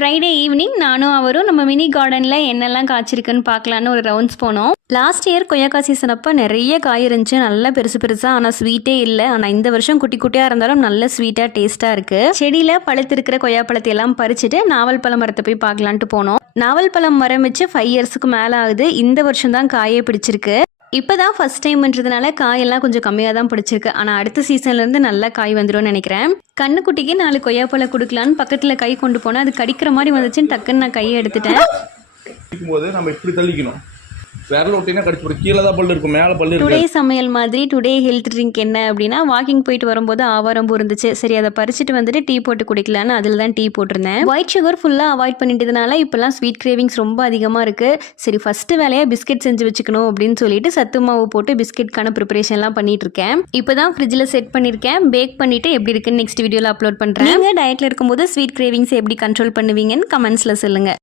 Friday evening நானும் அவரும் நம்ம மினி கார்டனில் என்னெல்லாம் காய்ச்சிருக்குன்னு பார்க்கலான்னு ஒரு ரவுண்ட்ஸ் போனோம். லாஸ்ட் இயர் கொய்யாக்காய் சீசன் அப்போ நிறைய காய் இருந்துச்சு, நல்லா பெருசு பெருசாக. ஆனால் ஸ்வீட்டே இல்லை. ஆனால் இந்த வருஷம் குட்டி குட்டியாக இருந்தாலும் நல்ல ஸ்வீட்டாக டேஸ்ட்டாக இருக்குது. செடியில் பழுத்திருக்கிற கொய்யாப்பழத்தை எல்லாம் பறிச்சுட்டு நாவல் பழம் மரத்தை போய் பார்க்கலான்ட்டு போனோம். நாவல் பழம் மரம் வச்சு 5 இயர்ஸுக்கு மேலே ஆகுது. இந்த வருஷம் தான் காயே பிடிச்சிருக்கு. இப்போ தான் ஃபஸ்ட் டைம்ன்றதுனால காயெல்லாம் கொஞ்சம் கம்மியாக தான் பிடிச்சிருக்கு. ஆனால் அடுத்த சீசன்லேருந்து நல்லா காய் வந்துடும்னு நினைக்கிறேன். கண்ணுக்குட்டிக்கு 4 கொய்யாப்பழம் கொடுக்கலான்னு பக்கத்தில் கை கொண்டு போனால் அது கடிக்கிற மாதிரி வந்துச்சுன்னு டக்குன்னு நான் கையை எடுத்துட்டேன். நம்ம இப்படி தள்ளிக்கணும், விரல் ஒட்டினா கடிச்சு போடும். கீழே தான் பல்லு இருக்கும், மேலே பல்லு இருக்கு. டுடே சமையல் மாதிரி டுடே ஹெல்த் ட்ரிங்க் என்ன அப்படின்னா, வாக்கிங் போயிட்டு வரும்போது ஆவாரம்பூ இருந்துச்சு. சரி, அதை பறிச்சுட்டு வந்துட்டு டீ போட்டு குடிக்கலான்னு அதில் தான் டீ போட்டிருந்தேன். ஒயிட் சுகர் ஃபுல்லாக அவாய்ட் பண்ணிட்டதுனால இப்போல்லாம் ஸ்வீட் கிரேவிங்ஸ் ரொம்ப அதிகமாக இருக்குது. சரி, ஃபஸ்ட்டு வேலையாக பிஸ்கெட் செஞ்சு வச்சுக்கணும் அப்படின்னு சொல்லிட்டு சத்து மாவு போட்டு பிஸ்கெட்கான ப்ரிப்பரேஷன்லாம் பண்ணிட்டு இருக்கேன். இப்போ தான் ஃப்ரிட்ஜில் செட் பண்ணியிருக்கேன். பேக் பண்ணிவிட்டு எப்படி இருக்குன்னு நெக்ஸ்ட் வீடியோவில் அப்லோட் பண்ணுறேன். நீங்கள் டயட்டில் இருக்கும்போது ஸ்வீட் கிரேவிங்ஸ் எப்படி கண்ட்ரோல் பண்ணுவீங்கன்னு கமெண்ட்ஸில் சொல்லுங்கள்.